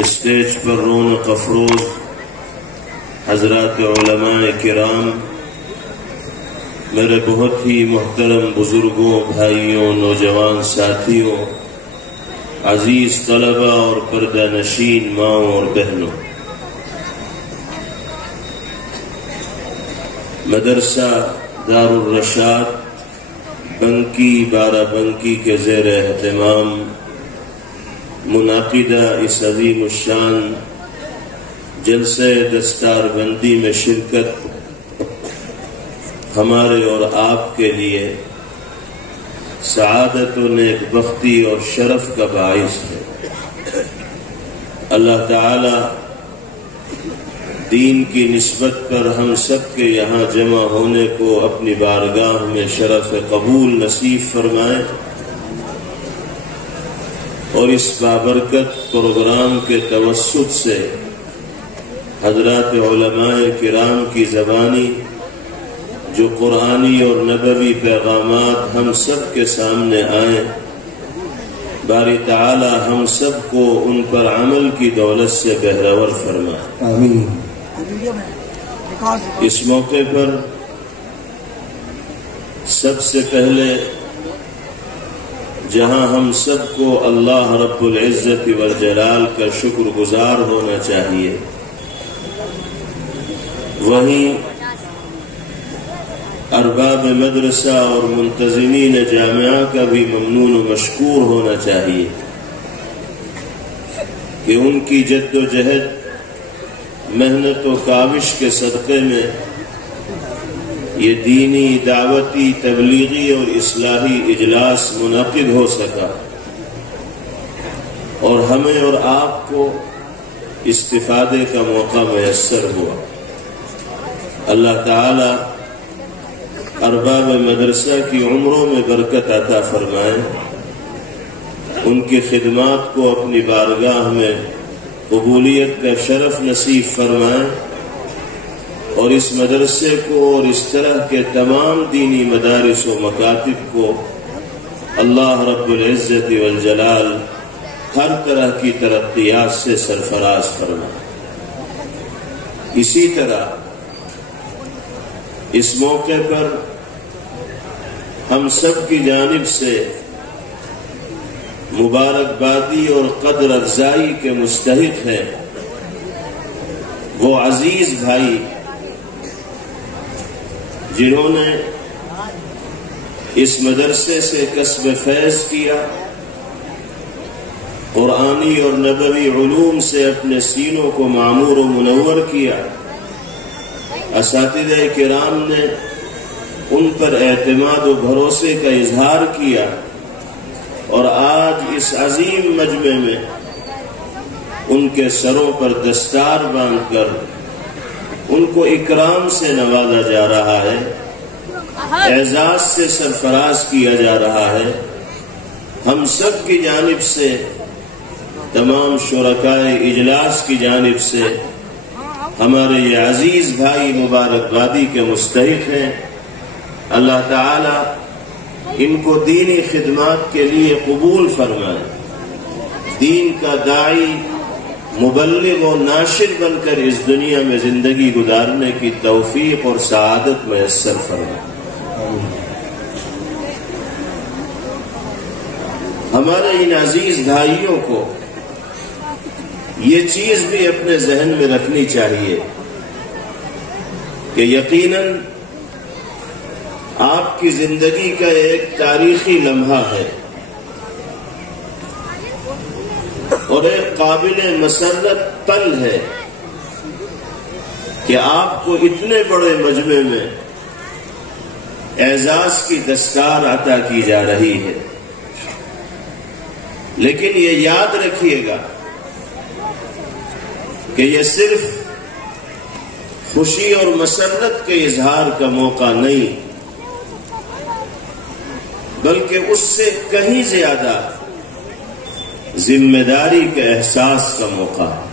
Stage پر رونق افروز حضرات علماء کرام، میرے بہت ہی محترم بزرگوں، بھائیوں، نوجوان ساتھیوں، عزیز طلبہ اور پردہ نشین ماؤں اور بہنوں، مدرسہ دار الرشاد بنکی بارہ بنکی کے زیر اہتمام منعقدہ اس عظیم الشان جلسہ دستار بندی میں شرکت ہمارے اور آپ کے لیے سعادت و نیک بختی اور شرف کا باعث ہے۔ اللہ تعالی دین کی نسبت پر ہم سب کے یہاں جمع ہونے کو اپنی بارگاہ میں شرف قبول نصیب فرمائے، اور اس بابرکت پروگرام کے توسط سے حضرات علماء کرام کی زبانی جو قرآنی اور نبوی پیغامات ہم سب کے سامنے آئیں، باری تعالی ہم سب کو ان پر عمل کی دولت سے بہرور فرمائے، آمین۔ اس موقع پر سب سے پہلے جہاں ہم سب کو اللہ رب العزت والجلال کا شکر گزار ہونا چاہیے، وہیں ارباب مدرسہ اور منتظمین جامعہ کا بھی ممنون و مشکور ہونا چاہیے کہ ان کی جد و جہد، محنت و کاوش کے صدقے میں یہ دینی، دعوتی، تبلیغی اور اصلاحی اجلاس منعقد ہو سکا، اور ہمیں اور آپ کو استفادے کا موقع میسر ہوا۔ اللہ تعالی ارباب مدرسہ کی عمروں میں برکت عطا فرمائے، ان کی خدمات کو اپنی بارگاہ میں قبولیت کا شرف نصیب فرمائے، اور اس مدرسے کو اور اس طرح کے تمام دینی مدارس و مکاتب کو اللہ رب العزت والجلال ہر طرح کی ترقیات سے سرفراز فرمائے۔ اسی طرح اس موقع پر ہم سب کی جانب سے مبارکبادی اور قدر افزائی کے مستحق ہیں وہ عزیز بھائی جنہوں نے اس مدرسے سے کسب فیض کیا، قرآنی اور نبوی علوم سے اپنے سینوں کو معمور و منور کیا۔ اساتذہ کرام نے ان پر اعتماد و بھروسے کا اظہار کیا، اور آج اس عظیم مجمع میں ان کے سروں پر دستار باندھ کر ان کو اکرام سے نوازا جا رہا ہے، اعزاز سے سرفراز کیا جا رہا ہے۔ ہم سب کی جانب سے، تمام شرکائے اجلاس کی جانب سے ہمارے یہ عزیز بھائی مبارکبادی کے مستحق ہیں۔ اللہ تعالی ان کو دینی خدمات کے لیے قبول فرمائے، دین کا داعی، مبلغ و ناشر بن کر اس دنیا میں زندگی گزارنے کی توفیق اور سعادت میسر فرمائے۔ ہمارے ان عزیز بھائیوں کو یہ چیز بھی اپنے ذہن میں رکھنی چاہیے کہ یقیناً آپ کی زندگی کا ایک تاریخی لمحہ ہے اور ایک قابل مسرت پل ہے کہ آپ کو اتنے بڑے مجمع میں اعزاز کی دستار عطا کی جا رہی ہے، لیکن یہ یاد رکھیے گا کہ یہ صرف خوشی اور مسرت کے اظہار کا موقع نہیں، بلکہ اس سے کہیں زیادہ ذمہ داری کے احساس کا موقع ہے۔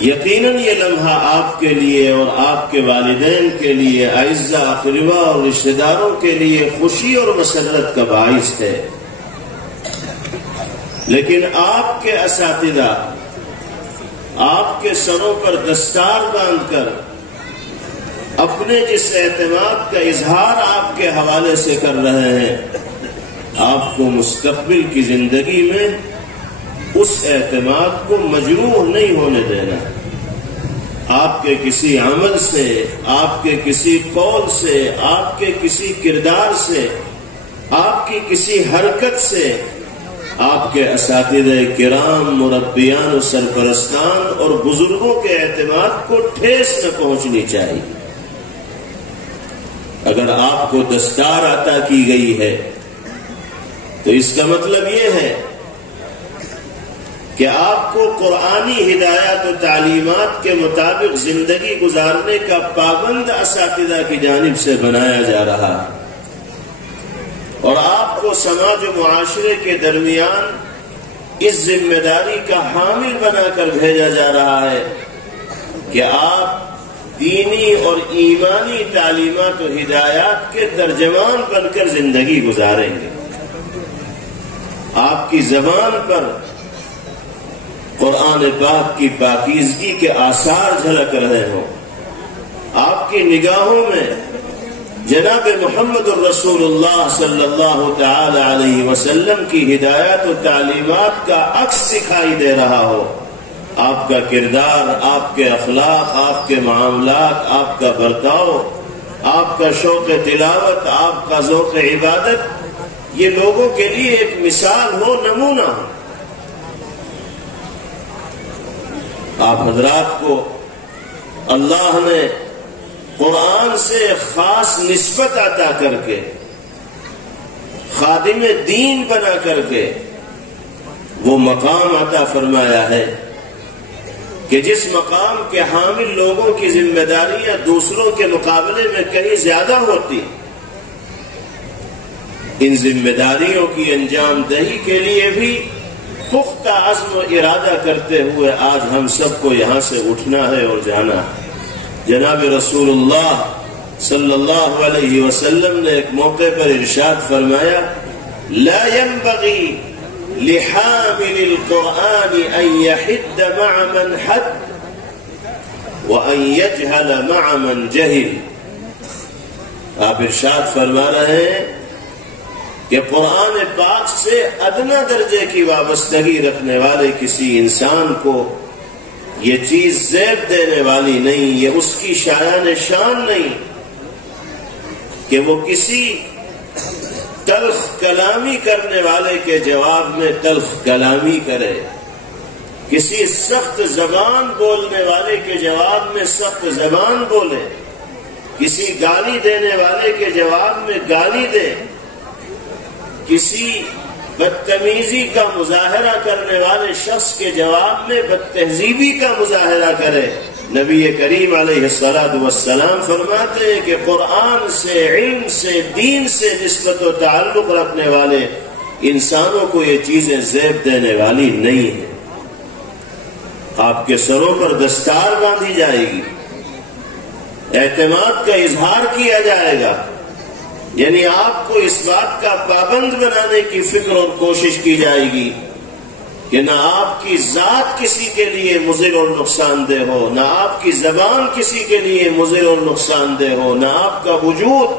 یقیناً یہ لمحہ آپ کے لیے اور آپ کے والدین کے لیے، اعزاء اقرباء اور رشتہ داروں کے لیے خوشی اور مسرت کا باعث ہے، لیکن آپ کے اساتذہ آپ کے سروں پر دستار باندھ کر اپنے جس اعتماد کا اظہار آپ کے حوالے سے کر رہے ہیں، آپ کو مستقبل کی زندگی میں اس اعتماد کو مجروح نہیں ہونے دینا۔ آپ کے کسی عمل سے، آپ کے کسی قول سے، آپ کے کسی کردار سے، آپ کی کسی حرکت سے آپ کے اساتذہ کرام، مربیان و سرپرستان اور بزرگوں کے اعتماد کو ٹھیس نہ پہنچنی چاہیے۔ اگر آپ کو دستار عطا کی گئی ہے تو اس کا مطلب یہ ہے کہ آپ کو قرآنی ہدایات و تعلیمات کے مطابق زندگی گزارنے کا پابند اساتذہ کی جانب سے بنایا جا رہا ہے، اور آپ کو سماج و معاشرے کے درمیان اس ذمہ داری کا حامل بنا کر بھیجا جا رہا ہے کہ آپ دینی اور ایمانی تعلیمات و ہدایات کے ترجمان بن کر زندگی گزاریں گے۔ آپ کی زبان پر قرآن پاک کی پاکیزگی کے آثار جھلک رہے ہوں، آپ کی نگاہوں میں جناب محمد الرسول اللہ صلی اللہ تعالی علیہ وسلم کی ہدایات و تعلیمات کا عکس دکھائی دے رہا ہو، آپ کا کردار، آپ کے اخلاق، آپ کے معاملات، آپ کا برتاؤ، آپ کا شوق تلاوت، آپ کا ذوق عبادت، یہ لوگوں کے لیے ایک مثال ہو، نمونہ ہو۔ آپ حضرات کو اللہ نے قرآن سے خاص نسبت عطا کر کے، خادم دین بنا کر کے وہ مقام عطا فرمایا ہے کہ جس مقام کے حامل لوگوں کی ذمہ داریاں دوسروں کے مقابلے میں کہیں زیادہ ہوتی، ان ذمہ داریوں کی انجام دہی کے لیے بھی پختہ عزم و ارادہ کرتے ہوئے آج ہم سب کو یہاں سے اٹھنا ہے اور جانا ہے۔ جناب رسول اللہ صلی اللہ علیہ وسلم نے ایک موقع پر ارشاد فرمایا، لا ينبغي لحامل القرآن ان يحد مع من حد وان يجهل مع من جهل۔ آپ ارشاد فرما رہے ہیں کہ قرآن پاک سے ادنا درجے کی وابستگی رکھنے والے کسی انسان کو یہ چیز زیب دینے والی نہیں، یہ اس کی شایان شان نہیں کہ وہ کسی تلخ کلامی کرنے والے کے جواب میں تلخ کلامی کرے، کسی سخت زبان بولنے والے کے جواب میں سخت زبان بولے، کسی گالی دینے والے کے جواب میں گالی دے، کسی بدتمیزی کا مظاہرہ کرنے والے شخص کے جواب میں بدتہذیبی کا مظاہرہ کرے۔ نبی کریم علیہ الصلوۃ والسلام فرماتے ہیں کہ قرآن سے، علم سے، دین سے نسبت و تعلق رکھنے والے انسانوں کو یہ چیزیں زیب دینے والی نہیں ہیں۔ آپ کے سروں پر دستار باندھی جائے گی، اعتماد کا اظہار کیا جائے گا، یعنی آپ کو اس بات کا پابند بنانے کی فکر اور کوشش کی جائے گی کہ نہ آپ کی ذات کسی کے لیے مضر اور نقصان دہ ہو، نہ آپ کی زبان کسی کے لیے مضر اور نقصان دہ ہو، نہ آپ کا وجود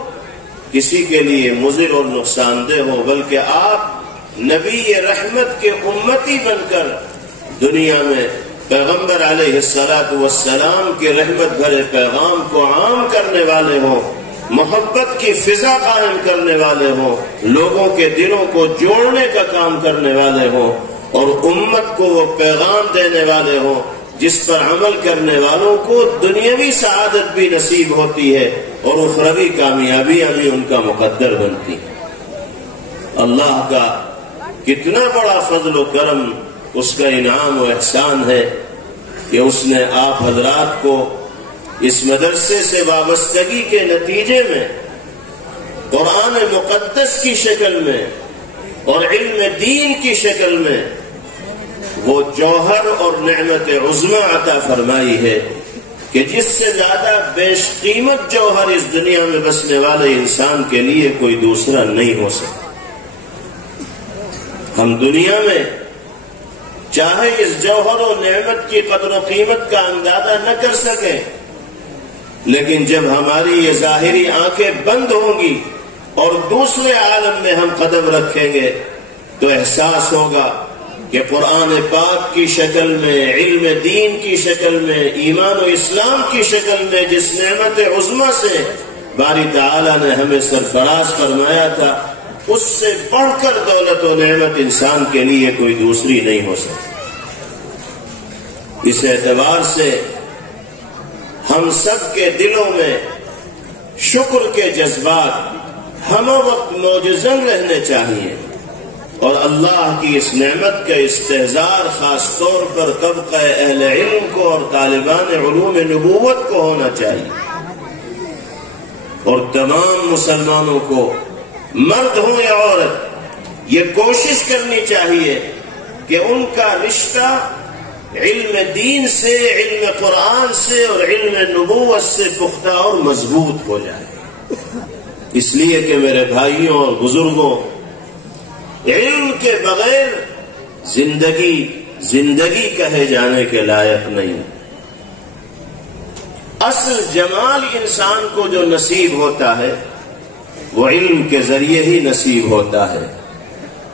کسی کے لیے مضر اور نقصان دہ ہو، بلکہ آپ نبی رحمت کے امتی بن کر دنیا میں پیغمبر علیہ الصلوۃ والسلام کے رحمت بھرے پیغام کو عام کرنے والے ہوں، محبت کی فضا قائم کرنے والے ہوں، لوگوں کے دلوں کو جوڑنے کا کام کرنے والے ہوں، اور امت کو وہ پیغام دینے والے ہوں جس پر عمل کرنے والوں کو دنیاوی سعادت بھی نصیب ہوتی ہے اور اخروی کامیابیاں بھی ان کا مقدر بنتی۔ اللہ کا کتنا بڑا فضل و کرم، اس کا انعام و احسان ہے کہ اس نے آپ حضرات کو اس مدرسے سے وابستگی کے نتیجے میں قرآن مقدس کی شکل میں اور علم دین کی شکل میں وہ جوہر اور نعمت عظمی عطا فرمائی ہے کہ جس سے زیادہ بیش قیمت جوہر اس دنیا میں بسنے والے انسان کے لیے کوئی دوسرا نہیں ہو سکتا۔ ہم دنیا میں چاہے اس جوہر و نعمت کی قدر و قیمت کا اندازہ نہ کر سکیں، لیکن جب ہماری یہ ظاہری آنکھیں بند ہوں گی اور دوسرے عالم میں ہم قدم رکھیں گے تو احساس ہوگا کہ قرآن پاک کی شکل میں، علم دین کی شکل میں، ایمان و اسلام کی شکل میں جس نعمت عظمیٰ سے باری تعالیٰ نے ہمیں سرفراز فرمایا تھا، اس سے بڑھ کر دولت و نعمت انسان کے لیے کوئی دوسری نہیں ہو سکتی۔ اس اعتبار سے ہم سب کے دلوں میں شکر کے جذبات ہم وقت موجزن رہنے چاہیے، اور اللہ کی اس نعمت کا استحضار خاص طور پر طبقہ اہل علم کو اور طالبان علوم نبوت کو ہونا چاہیے، اور تمام مسلمانوں کو، مرد ہوں یا عورت، یہ کوشش کرنی چاہیے کہ ان کا رشتہ علم دین سے، علم قرآن سے اور علم نبوت سے پختہ اور مضبوط ہو جائے، اس لیے کہ میرے بھائیوں اور بزرگوں، علم کے بغیر زندگی کہے جانے کے لائق نہیں۔ اصل جمال انسان کو جو نصیب ہوتا ہے وہ علم کے ذریعے ہی نصیب ہوتا ہے۔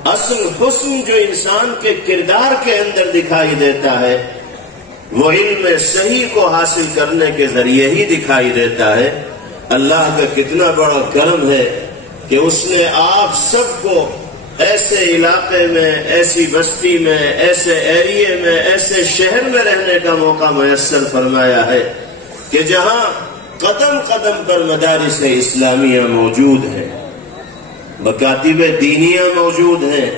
اصل حسن جو انسان کے کردار کے اندر دکھائی دیتا ہے وہ علم صحیح کو حاصل کرنے کے ذریعے ہی دکھائی دیتا ہے۔ اللہ کا کتنا بڑا کرم ہے کہ اس نے آپ سب کو ایسے علاقے میں، ایسی بستی میں، ایسے ایریے میں، ایسے شہر میں رہنے کا موقع میسر فرمایا ہے کہ جہاں قدم قدم پر مدارس اسلامیہ موجود ہیں، مکاتب دینیہ موجود ہیں،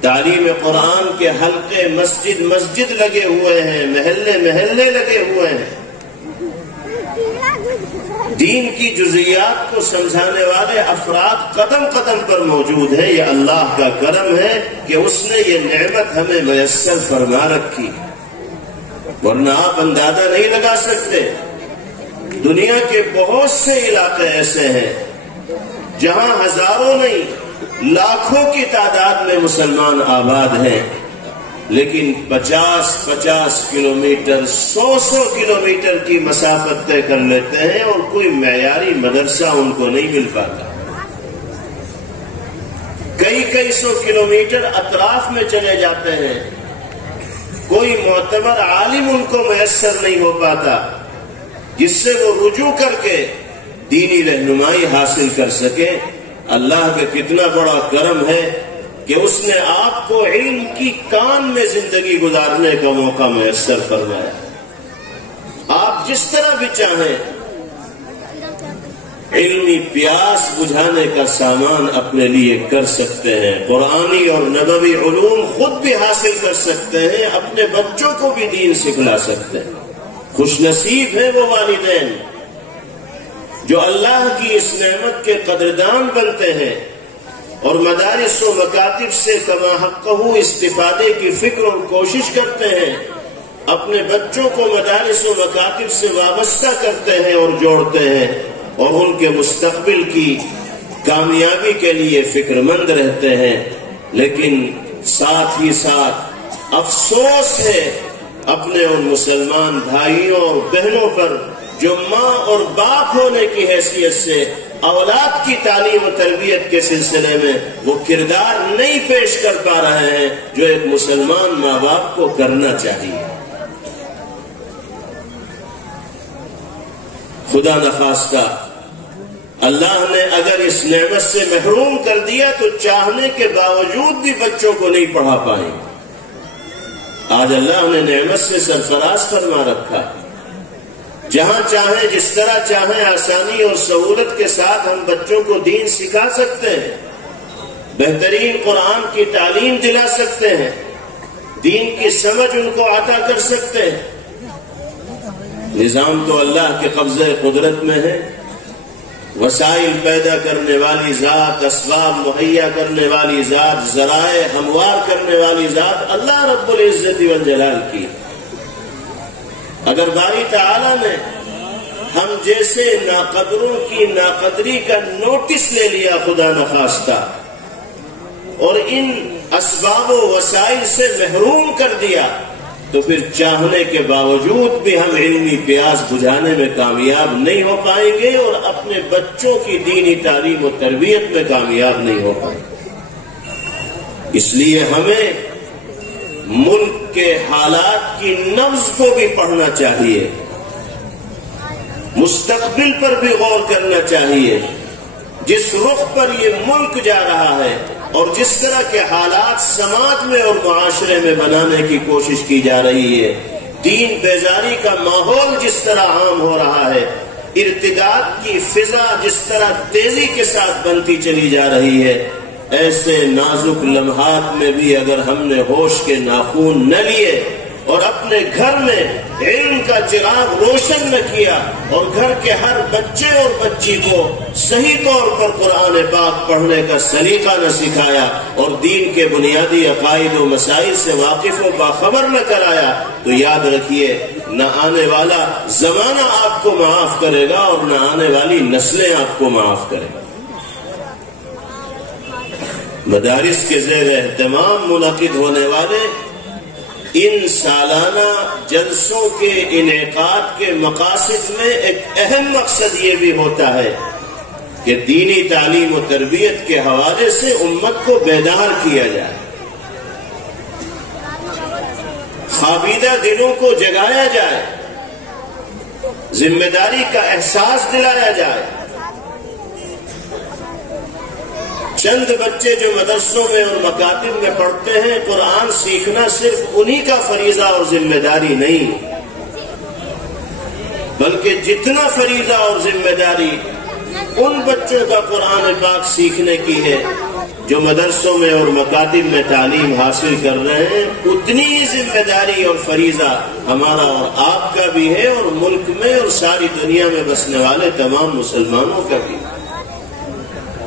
تعلیم قرآن کے حلقے مسجد لگے ہوئے ہیں، محلے لگے ہوئے ہیں، دین کی جزیات کو سمجھانے والے افراد قدم قدم پر موجود ہیں۔ یہ اللہ کا کرم ہے کہ اس نے یہ نعمت ہمیں میسر فرما رکھی، ورنہ آپ اندازہ نہیں لگا سکتے۔ دنیا کے بہت سے علاقے ایسے ہیں جہاں ہزاروں نہیں لاکھوں کی تعداد میں مسلمان آباد ہیں، لیکن 50 کلومیٹر 100 کلومیٹر کی مسافت طے کر لیتے ہیں اور کوئی معیاری مدرسہ ان کو نہیں مل پاتا۔ کئی 100 کلومیٹر اطراف میں چلے جاتے ہیں، کوئی معتبر عالم ان کو میسر نہیں ہو پاتا جس سے وہ رجوع کر کے دینی رہنمائی حاصل کر سکے۔ اللہ کا کتنا بڑا کرم ہے کہ اس نے آپ کو علم کی کان میں زندگی گزارنے کا موقع میسر فرمایا۔ آپ جس طرح بھی چاہیں علمی پیاس بجھانے کا سامان اپنے لیے کر سکتے ہیں، قرآنی اور نبوی علوم خود بھی حاصل کر سکتے ہیں، اپنے بچوں کو بھی دین سکھلا سکتے ہیں۔ خوش نصیب ہیں وہ والدین جو اللہ کی اس نعمت کے قدردان بنتے ہیں اور مدارس و مکاتب سے کما حقہ استفادے کی فکر اور کوشش کرتے ہیں، اپنے بچوں کو مدارس و مکاتب سے وابستہ کرتے ہیں اور جوڑتے ہیں، اور ان کے مستقبل کی کامیابی کے لیے فکر مند رہتے ہیں۔ لیکن ساتھ ہی ساتھ افسوس ہے اپنے ان مسلمان بھائیوں اور بہنوں پر جو ماں اور باپ ہونے کی حیثیت سے اولاد کی تعلیم و تربیت کے سلسلے میں وہ کردار نہیں پیش کر پا رہے ہیں جو ایک مسلمان ماں باپ کو کرنا چاہیے۔ خدا نخواستہ اللہ نے اگر اس نعمت سے محروم کر دیا تو چاہنے کے باوجود بھی بچوں کو نہیں پڑھا پائیں۔ آج اللہ نے نعمت سے سرفراز فرما رکھا، جہاں چاہیں جس طرح چاہیں آسانی اور سہولت کے ساتھ ہم بچوں کو دین سکھا سکتے ہیں، بہترین قرآن کی تعلیم دلا سکتے ہیں، دین کی سمجھ ان کو عطا کر سکتے ہیں۔ نظام تو اللہ کے قبضے قدرت میں ہے، وسائل پیدا کرنے والی ذات، اسباب مہیا کرنے والی ذات، ذرائع ہموار کرنے والی ذات اللہ رب العزت والجلال کی۔ اگر باری تعالیٰ نے ہم جیسے ناقدروں کی ناقدری کا نوٹس لے لیا خدا نخواستہ اور ان اسباب و وسائل سے محروم کر دیا تو پھر چاہنے کے باوجود بھی ہم علمی پیاس بجھانے میں کامیاب نہیں ہو پائیں گے اور اپنے بچوں کی دینی تعلیم و تربیت میں کامیاب نہیں ہو پائیں گے۔ اس لیے ہمیں ملک کے حالات کی نبض کو بھی پڑھنا چاہیے، مستقبل پر بھی غور کرنا چاہیے۔ جس رخ پر یہ ملک جا رہا ہے اور جس طرح کے حالات سماج میں اور معاشرے میں بنانے کی کوشش کی جا رہی ہے، دین بیزاری کا ماحول جس طرح عام ہو رہا ہے، ارتداد کی فضا جس طرح تیزی کے ساتھ بنتی چلی جا رہی ہے، ایسے نازک لمحات میں بھی اگر ہم نے ہوش کے ناخون نہ لیے اور اپنے گھر میں علم کا چراغ روشن نہ کیا اور گھر کے ہر بچے اور بچی کو صحیح طور پر قرآن پاک پڑھنے کا سلیقہ نہ سکھایا اور دین کے بنیادی عقائد و مسائل سے واقف و باخبر نہ کرایا، تو یاد رکھیے نہ آنے والا زمانہ آپ کو معاف کرے گا اور نہ آنے والی نسلیں آپ کو معاف کرے گا۔ مدارس کے زیر اہتمام منعقد ہونے والے ان سالانہ جلسوں کے انعقاد کے مقاصد میں ایک اہم مقصد یہ بھی ہوتا ہے کہ دینی تعلیم و تربیت کے حوالے سے امت کو بیدار کیا جائے، خوابیدہ دلوں کو جگایا جائے، ذمہ داری کا احساس دلایا جائے۔ چند بچے جو مدرسوں میں اور مکاتب میں پڑھتے ہیں، قرآن سیکھنا صرف انہی کا فریضہ اور ذمہ داری نہیں، بلکہ جتنا فریضہ اور ذمہ داری ان بچوں کا قرآن پاک سیکھنے کی ہے جو مدرسوں میں اور مکاتب میں تعلیم حاصل کر رہے ہیں، اتنی ہی ذمہ داری اور فریضہ ہمارا اور آپ کا بھی ہے اور ملک میں اور ساری دنیا میں بسنے والے تمام مسلمانوں کا بھی،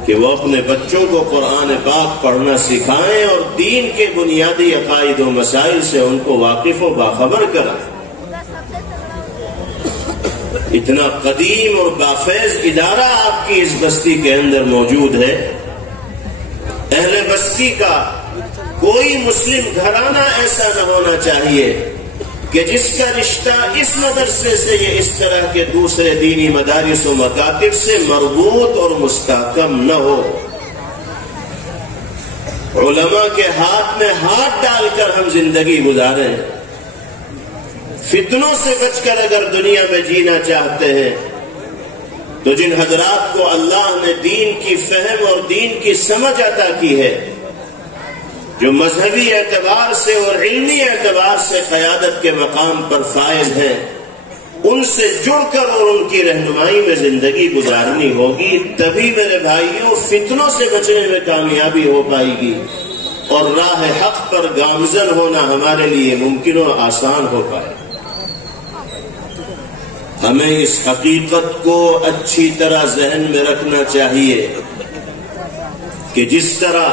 کہ وہ اپنے بچوں کو قرآن پاک پڑھنا سکھائیں اور دین کے بنیادی عقائد و مسائل سے ان کو واقف و باخبر کرائیں۔ اتنا قدیم اور بافیض ادارہ آپ کی اس بستی کے اندر موجود ہے، اہل بستی کا کوئی مسلم گھرانہ ایسا نہ ہونا چاہیے کہ جس کا رشتہ اس مدرسے سے یا اس طرح کے دوسرے دینی مدارس و مکاتب سے مربوط اور مستحکم نہ ہو۔ علماء کے ہاتھ میں ہاتھ ڈال کر ہم زندگی گزاریں، فتنوں سے بچ کر اگر دنیا میں جینا چاہتے ہیں تو جن حضرات کو اللہ نے دین کی فہم اور دین کی سمجھ عطا کی ہے، جو مذہبی اعتبار سے اور علمی اعتبار سے قیادت کے مقام پر فائز ہیں، ان سے جڑ کر اور ان کی رہنمائی میں زندگی گزارنی ہوگی، تبھی میرے بھائیوں فتنوں سے بچنے میں کامیابی ہو پائے گی اور راہ حق پر گامزن ہونا ہمارے لیے ممکن و آسان ہو پائے۔ ہمیں اس حقیقت کو اچھی طرح ذہن میں رکھنا چاہیے کہ جس طرح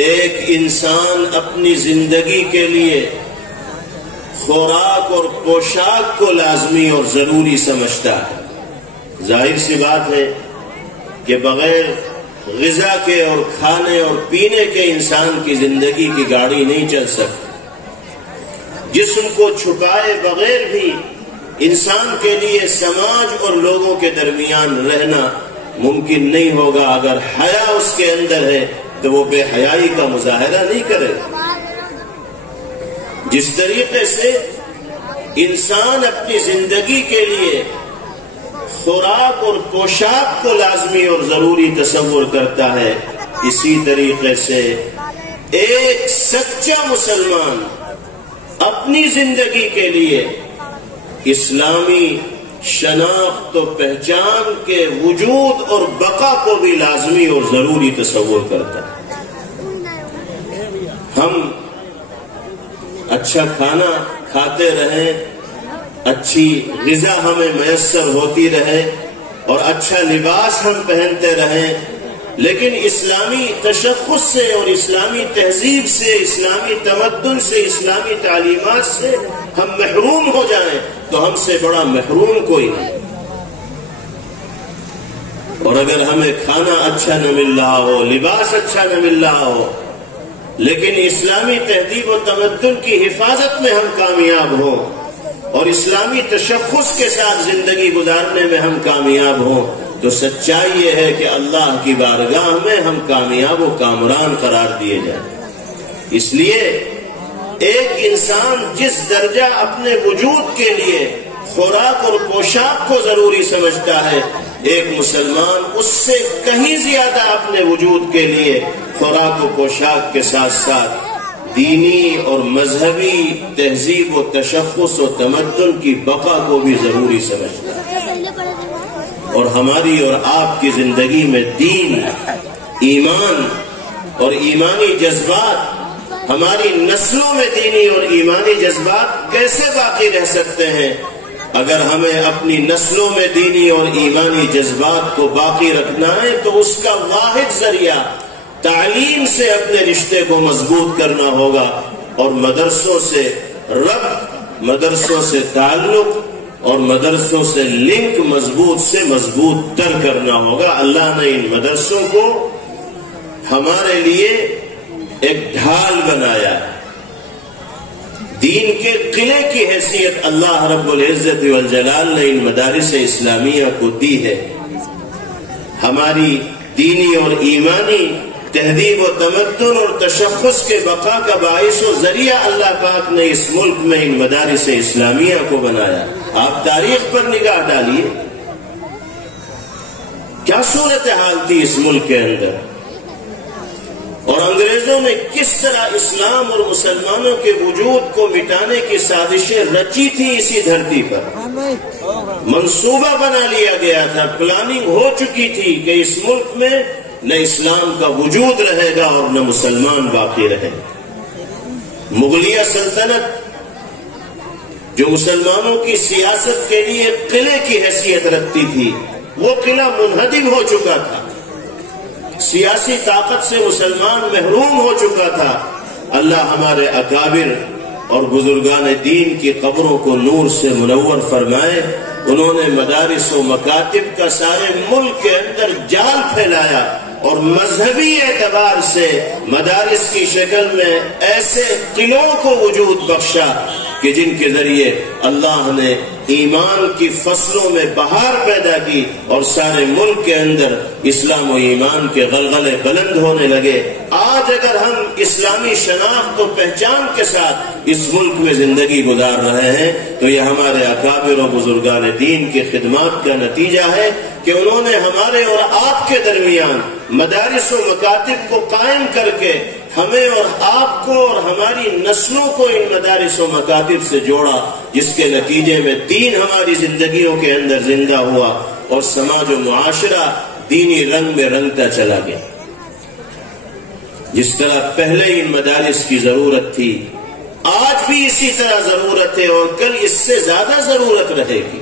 ایک انسان اپنی زندگی کے لیے خوراک اور پوشاک کو لازمی اور ضروری سمجھتا ہے، ظاہر سی بات ہے کہ بغیر غذا کے اور کھانے اور پینے کے انسان کی زندگی کی گاڑی نہیں چل سکتی۔ جسم کو چھپائے بغیر بھی انسان کے لیے سماج اور لوگوں کے درمیان رہنا ممکن نہیں ہوگا۔ اگر حیا اس کے اندر ہے تو وہ بے حیائی کا مظاہرہ نہیں کرے گا۔ جس طریقے سے انسان اپنی زندگی کے لیے خوراک اور پوشاک کو لازمی اور ضروری تصور کرتا ہے، اسی طریقے سے ایک سچا مسلمان اپنی زندگی کے لیے اسلامی شناخت و پہچان کے وجود اور بقا کو بھی لازمی اور ضروری تصور کرتا ہے۔ ہم اچھا کھانا کھاتے رہیں، اچھی غذا ہمیں میسر ہوتی رہے اور اچھا لباس ہم پہنتے رہیں، لیکن اسلامی تشخص سے اور اسلامی تہذیب سے، اسلامی تمدن سے، اسلامی تعلیمات سے ہم محروم ہو جائیں تو ہم سے بڑا محروم کوئی نہیں۔ اور اگر ہمیں کھانا اچھا نہ مل رہا ہو، لباس اچھا نہ مل رہا ہو، لیکن اسلامی تہذیب و تمدن کی حفاظت میں ہم کامیاب ہوں اور اسلامی تشخص کے ساتھ زندگی گزارنے میں ہم کامیاب ہوں تو سچائی یہ ہے کہ اللہ کی بارگاہ میں ہم کامیاب و کامران قرار دیے جائیں۔ اس لیے ایک انسان جس درجہ اپنے وجود کے لیے خوراک اور پوشاک کو ضروری سمجھتا ہے، ایک مسلمان اس سے کہیں زیادہ اپنے وجود کے لیے خوراک و پوشاک کے ساتھ ساتھ دینی اور مذہبی تہذیب و تشخص و تمدن کی بقا کو بھی ضروری سمجھتا ہے۔ اور ہماری اور آپ کی زندگی میں دین، ایمان اور ایمانی جذبات، ہماری نسلوں میں دینی اور ایمانی جذبات کیسے باقی رہ سکتے ہیں؟ اگر ہمیں اپنی نسلوں میں دینی اور ایمانی جذبات کو باقی رکھنا ہے تو اس کا واحد ذریعہ تعلیم سے اپنے رشتے کو مضبوط کرنا ہوگا اور مدرسوں سے ربط، مدرسوں سے تعلق اور مدرسوں سے لنک مضبوط سے مضبوط تر کرنا ہوگا۔ اللہ نے ان مدرسوں کو ہمارے لیے ایک ڈھال بنایا ہے، دین کے قلعے کی حیثیت اللہ رب العزت والجلال نے ان مدارس اسلامیہ کو دی ہے۔ ہماری دینی اور ایمانی تہذیب و تمدن اور تشخص کے بقا کا باعث و ذریعہ اللہ پاک نے اس ملک میں ان مدارس اسلامیہ کو بنایا۔ آپ تاریخ پر نگاہ ڈالیے، کیا صورتحال تھی اس ملک کے اندر، اور انگریزوں نے کس طرح اسلام اور مسلمانوں کے وجود کو مٹانے کی سازشیں رچی تھی۔ اسی دھرتی پر منصوبہ بنا لیا گیا تھا، پلاننگ ہو چکی تھی کہ اس ملک میں نہ اسلام کا وجود رہے گا اور نہ مسلمان باقی رہے گا۔ مغلیہ سلطنت جو مسلمانوں کی سیاست کے لیے قلعے کی حیثیت رکھتی تھی، وہ قلعہ منہدم ہو چکا تھا، سیاسی طاقت سے مسلمان محروم ہو چکا تھا۔ اللہ ہمارے اکابر اور بزرگان دین کی قبروں کو نور سے منور فرمائے۔ انہوں نے مدارس و مکاتب کا سارے ملک کے اندر جال پھیلایا اور مذہبی اعتبار سے مدارس کی شکل میں ایسے قلعوں کو وجود بخشا کہ جن کے ذریعے اللہ نے ایمان کی فصلوں میں بہار پیدا کی اور سارے ملک کے اندر اسلام و ایمان کے غلغلے بلند ہونے لگے۔ آج اگر ہم اسلامی شناخت و پہچان کے ساتھ اس ملک میں زندگی گزار رہے ہیں تو یہ ہمارے اکابر و بزرگان دین کی خدمات کا نتیجہ ہے کہ انہوں نے ہمارے اور آپ کے درمیان مدارس و مکاتب کو قائم کر کے ہمیں اور آپ کو اور ہماری نسلوں کو ان مدارس و مکاتب سے جوڑا، جس کے نتیجے میں دین ہماری زندگیوں کے اندر زندہ ہوا اور سماج و معاشرہ دینی رنگ میں رنگتا چلا گیا۔ جس طرح پہلے ان مدارس کی ضرورت تھی، آج بھی اسی طرح ضرورت ہے اور کل اس سے زیادہ ضرورت رہے گی۔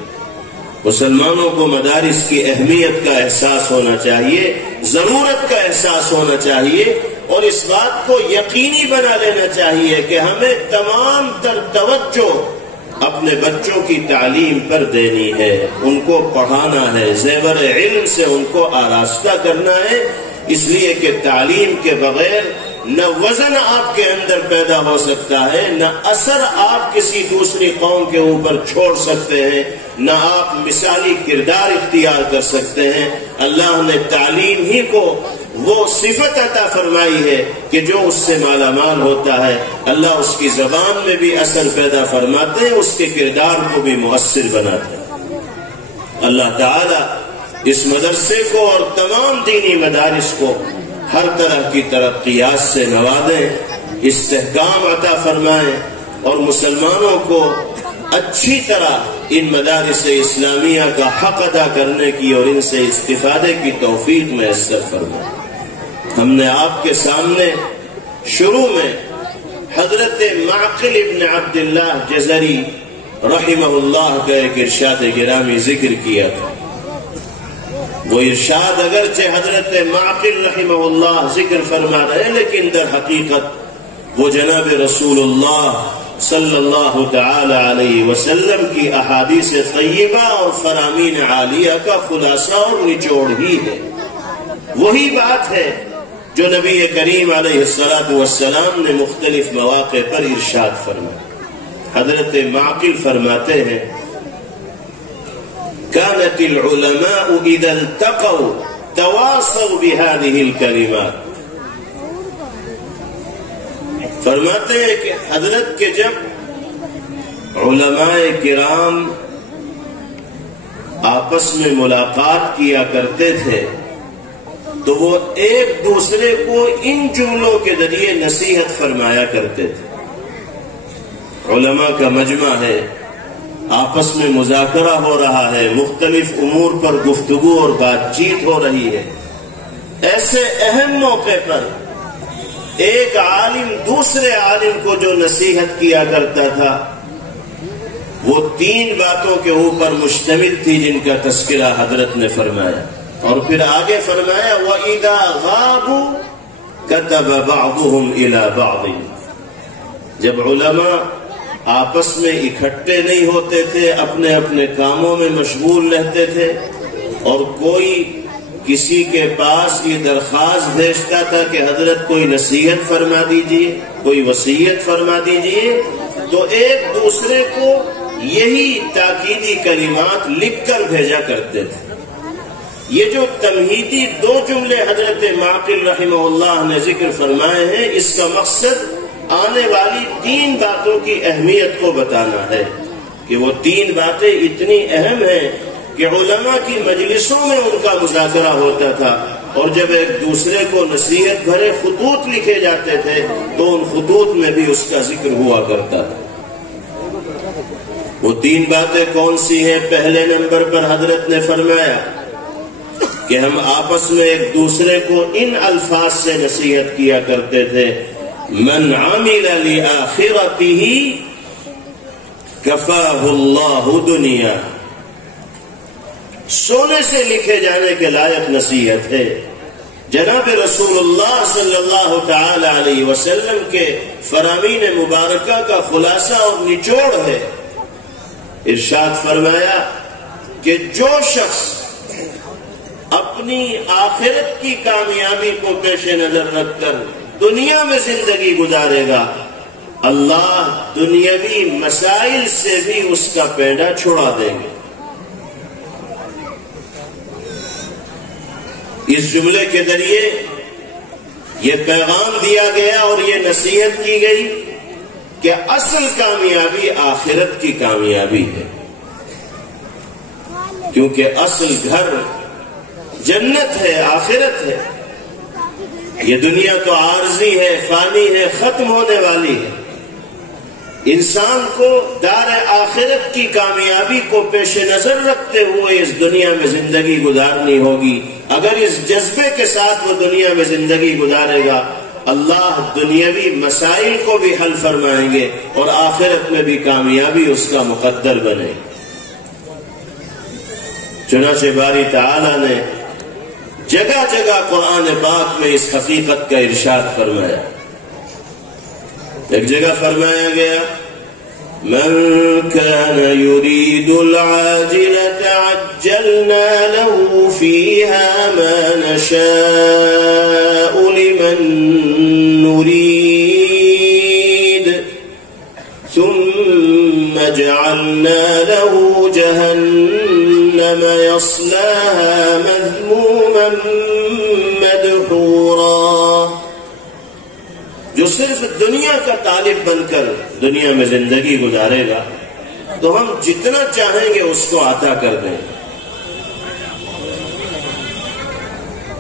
مسلمانوں کو مدارس کی اہمیت کا احساس ہونا چاہیے، ضرورت کا احساس ہونا چاہیے، اور اس بات کو یقینی بنا لینا چاہیے کہ ہمیں تمام تر توجہ اپنے بچوں کی تعلیم پر دینی ہے، ان کو پڑھانا ہے، زیور علم سے ان کو آراستہ کرنا ہے، اس لیے کہ تعلیم کے بغیر نہ وزن آپ کے اندر پیدا ہو سکتا ہے، نہ اثر آپ کسی دوسری قوم کے اوپر چھوڑ سکتے ہیں، نہ آپ مثالی کردار اختیار کر سکتے ہیں۔ اللہ نے تعلیم ہی کو وہ صفت عطا فرمائی ہے کہ جو اس سے مالا مال ہوتا ہے اللہ اس کی زبان میں بھی اثر پیدا فرماتے ہیں، اس کے کردار کو بھی مؤثر بناتے ہیں۔ اللہ تعالی اس مدرسے کو اور تمام دینی مدارس کو ہر طرح کی ترقیات سے نوازیں، استحکام عطا فرمائیں اور مسلمانوں کو اچھی طرح ان مدارس اسلامیہ کا حق ادا کرنے کی اور ان سے استفادے کی توفیق میسر فرمائیں۔ ہم نے آپ کے سامنے شروع میں حضرت معقل ابن عبداللہ جزری رحمہ اللہ کا ایک ارشاد گرامی ذکر کیا تھا۔ وہ ارشاد اگرچہ حضرت معقل رحمہ اللہ ذکر فرما رہے لیکن در حقیقت وہ جناب رسول اللہ صلی اللہ تعالی علیہ وسلم کی احادیث طیبہ اور فرامین عالیہ کا خلاصہ اور نچوڑ ہی ہے۔ وہی بات ہے جو نبی کریم علیہ السلام نے مختلف مواقع پر ارشاد فرمایا۔ حضرت معقل فرماتے ہیں كانت العلماء اذا التقوا تواصوا بهذه الكلمات۔ فرماتے ہیں کہ حضرت کے جب علماء کرام آپس میں ملاقات کیا کرتے تھے تو وہ ایک دوسرے کو ان جملوں کے ذریعے نصیحت فرمایا کرتے تھے۔ علماء کا مجمع ہے، آپس میں مذاکرہ ہو رہا ہے، مختلف امور پر گفتگو اور بات چیت ہو رہی ہے، ایسے اہم موقع پر ایک عالم دوسرے عالم کو جو نصیحت کیا کرتا تھا وہ 3 باتوں کے اوپر مشتمل تھی جن کا تذکرہ حضرت نے فرمایا، اور پھر آگے فرمایا وَإِذَا غَابُوا كَتَبَ بَعْضُهُمْ إِلَى بَعْضٍ۔ جب علماء آپس میں اکٹھے نہیں ہوتے تھے، اپنے اپنے کاموں میں مشغول رہتے تھے، اور کوئی کسی کے پاس یہ درخواست بھیجتا تھا کہ حضرت کوئی نصیحت فرما دیجئے، کوئی وصیت فرما دیجئے، تو ایک دوسرے کو یہی تاکیدی کلمات لکھ کر بھیجا کرتے تھے۔ یہ جو تمہیدی 2 جملے حضرت معقل رحمہ اللہ نے ذکر فرمائے ہیں، اس کا مقصد آنے والی 3 باتوں کی اہمیت کو بتانا ہے کہ وہ 3 باتیں اتنی اہم ہیں کہ علماء کی مجلسوں میں ان کا مذاکرہ ہوتا تھا، اور جب ایک دوسرے کو نصیحت بھرے خطوط لکھے جاتے تھے تو ان خطوط میں بھی اس کا ذکر ہوا کرتا تھا۔ وہ 3 باتیں کون سی ہیں؟ پہلے نمبر پر حضرت نے فرمایا کہ ہم آپس میں ایک دوسرے کو ان الفاظ سے نصیحت کیا کرتے تھے، من عمل لآخرته کفاہ اللہ دنیا۔ سونے سے لکھے جانے کے لائق نصیحت ہے۔ جناب رسول اللہ صلی اللہ تعالی علیہ وسلم کے فرامین مبارکہ کا خلاصہ اور نچوڑ ہے۔ ارشاد فرمایا کہ جو شخص اپنی آخرت کی کامیابی کو پیش نظر رکھ کر دنیا میں زندگی گزارے گا، اللہ دنیاوی مسائل سے بھی اس کا پینڈا چھڑا دیں گے۔ اس جملے کے ذریعے یہ پیغام دیا گیا اور یہ نصیحت کی گئی کہ اصل کامیابی آخرت کی کامیابی ہے، کیونکہ اصل گھر جنت ہے، آخرت ہے۔ یہ دنیا تو عارضی ہے، فانی ہے، ختم ہونے والی ہے۔ انسان کو دار آخرت کی کامیابی کو پیش نظر رکھتے ہوئے اس دنیا میں زندگی گزارنی ہوگی۔ اگر اس جذبے کے ساتھ وہ دنیا میں زندگی گزارے گا، اللہ دنیاوی مسائل کو بھی حل فرمائیں گے اور آخرت میں بھی کامیابی اس کا مقدر بنے۔ چنانچہ باری تعالیٰ نے جگہ جگہ قرآن پاک میں اس حقیقت کا ارشاد فرمایا۔ ایک جگہ فرمایا گیا من كان يريد العاجلة عجلنا له فيها ما نشاء لمن نريد ثم جعلنا له جهنم يصلاها مذموما مدحورا۔ جو صرف دنیا کا طالب بن کر دنیا میں زندگی گزارے گا تو ہم جتنا چاہیں گے اس کو عطا کر دیں۔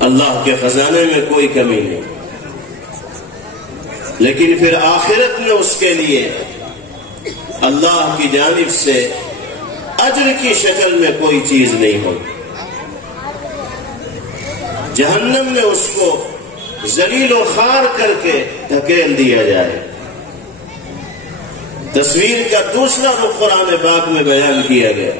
اللہ کے خزانے میں کوئی کمی نہیں، لیکن پھر آخرت میں اس کے لیے اللہ کی جانب سے اجر کی شکل میں کوئی چیز نہیں ہوگی۔ جہنم میں اس کو ذلیل و خوار کر کے دھکیل دیا جائے۔ تصویر کا دوسرا رخ قرآن پاک میں بیان کیا گیا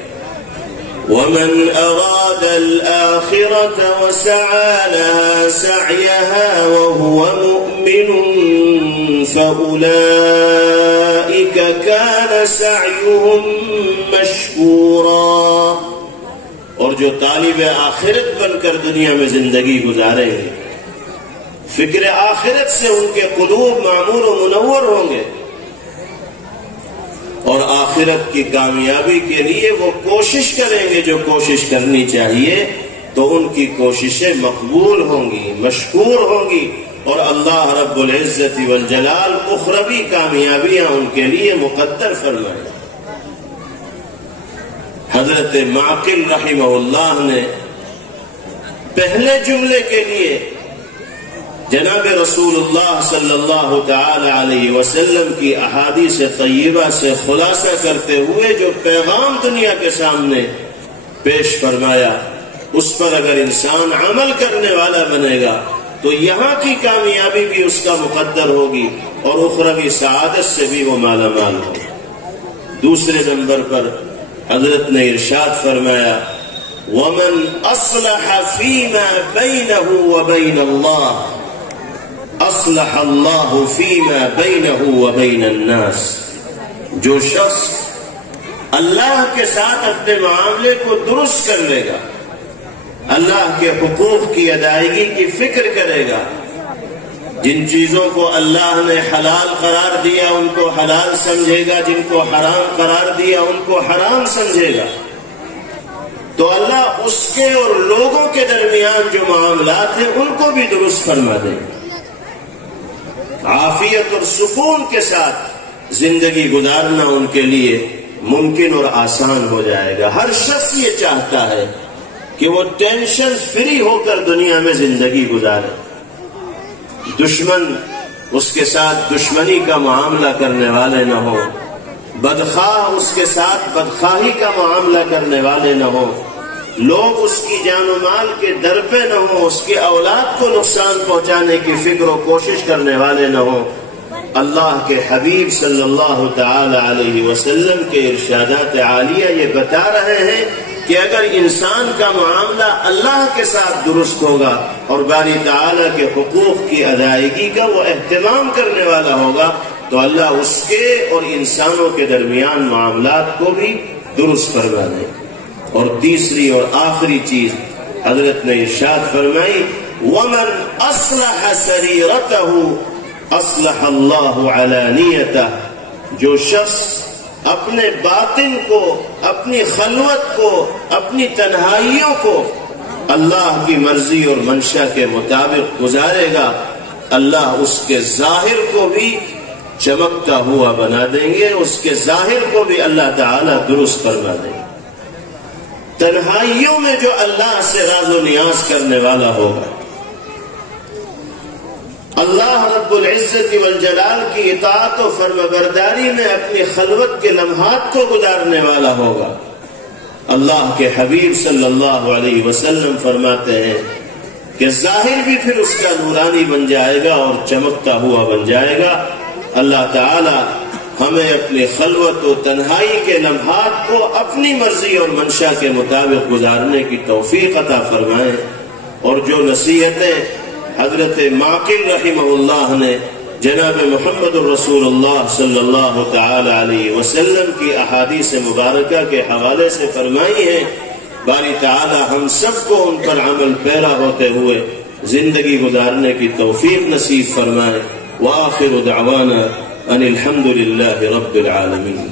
وَمَنْ أَرَادَ الْآخِرَةَ وَسَعَى لَهَا سَعْيَهَا وَهُوَ مُؤْمِنٌ فَأُولَئِكَ كَانَ سَعْيُهُمْ مَشْكُورًا۔ اور جو طالب آخرت بن کر دنیا میں زندگی گزارے ہیں فکر آخرت سے ان کے قلوب معمور و منور ہوں گے، اور آخرت کی کامیابی کے لیے وہ کوشش کریں گے جو کوشش کرنی چاہیے، تو ان کی کوششیں مقبول ہوں گی، مشکور ہوں گی، اور اللہ رب العزت والجلال اخروی کامیابیاں ان کے لیے مقدر فرمائے۔ حضرت معقل رحمہ اللہ نے پہلے جملے کے لیے جناب رسول اللہ صلی اللہ تعالی علیہ وسلم کی احادیث طیبہ سے خلاصہ کرتے ہوئے جو پیغام دنیا کے سامنے پیش فرمایا، اس پر اگر انسان عمل کرنے والا بنے گا تو یہاں کی کامیابی بھی اس کا مقدر ہوگی اور اخروی سعادت سے بھی وہ مالا مال ہوگا۔ دوسرے نمبر پر حضرت نے ارشاد فرمایا، وَمَنْ أَصْلَحَ فِي مَا بَيْنَهُ وَبَيْنَ اللَّهِ أَصْلَحَ اللَّهُ فِي مَا بَيْنَهُ وَبَيْنَ النَّاسِ، جو شخص اللہ کے ساتھ اپنے معاملے کو درست کر لے گا، اللہ کے حقوق کی ادائیگی کی فکر کرے گا، جن چیزوں کو اللہ نے حلال قرار دیا ان کو حلال سمجھے گا، جن کو حرام قرار دیا ان کو حرام سمجھے گا، تو اللہ اس کے اور لوگوں کے درمیان جو معاملات ہیں ان کو بھی درست فرما دے گا۔ عافیت اور سکون کے ساتھ زندگی گزارنا ان کے لیے ممکن اور آسان ہو جائے گا۔ ہر شخص یہ چاہتا ہے کہ وہ ٹینشن فری ہو کر دنیا میں زندگی گزارے، دشمن اس کے ساتھ دشمنی کا معاملہ کرنے والے نہ ہو، بدخواہ اس کے ساتھ بدخواہی کا معاملہ کرنے والے نہ ہو، لوگ اس کی جان و مال کے در پہ نہ ہو، اس کے اولاد کو نقصان پہنچانے کی فکر و کوشش کرنے والے نہ ہو۔ اللہ کے حبیب صلی اللہ تعالی علیہ وسلم کے ارشادات عالیہ یہ بتا رہے ہیں کہ اگر انسان کا معاملہ اللہ کے ساتھ درست ہوگا اور باری تعالیٰ کے حقوق کی ادائیگی کا وہ اہتمام کرنے والا ہوگا، تو اللہ اس کے اور انسانوں کے درمیان معاملات کو بھی درست فرما دے۔ اور تیسری اور آخری چیز حضرت نے ارشاد فرمائی، وَمَنْ أَصْلَحَ سَرِيرَتَهُ أَصْلَحَ اللَّهُ عَلَانِيَتَهُ، جو شخص اپنے باطن کو، اپنی خلوت کو، اپنی تنہائیوں کو اللہ کی مرضی اور منشا کے مطابق گزارے گا، اللہ اس کے ظاہر کو بھی چمکتا ہوا بنا دیں گے، اس کے ظاہر کو بھی اللہ تعالیٰ درست فرما دیں گے۔ تنہائیوں میں جو اللہ سے راز و نیاز کرنے والا ہوگا، اللہ رب العزت والجلال کی اطاعت و فرمانبرداری میں اپنی خلوت کے لمحات کو گزارنے والا ہوگا، اللہ کے حبیب صلی اللہ علیہ وسلم فرماتے ہیں کہ ظاہر بھی پھر اس کا نورانی بن جائے گا اور چمکتا ہوا بن جائے گا۔ اللہ تعالی ہمیں اپنی خلوت و تنہائی کے لمحات کو اپنی مرضی اور منشا کے مطابق گزارنے کی توفیق عطا فرمائے، اور جو نصیحتیں حضرت معقل رحمہ اللہ نے جناب محمد الرسول اللہ صلی اللہ تعالی علیہ وسلم کی احادیث مبارکہ کے حوالے سے فرمائی ہیں، باری تعالی ہم سب کو ان پر عمل پیرا ہوتے ہوئے زندگی گزارنے کی توفیق نصیب فرمائے۔ وآخر دعوانا ان الحمد للہ رب العالمین۔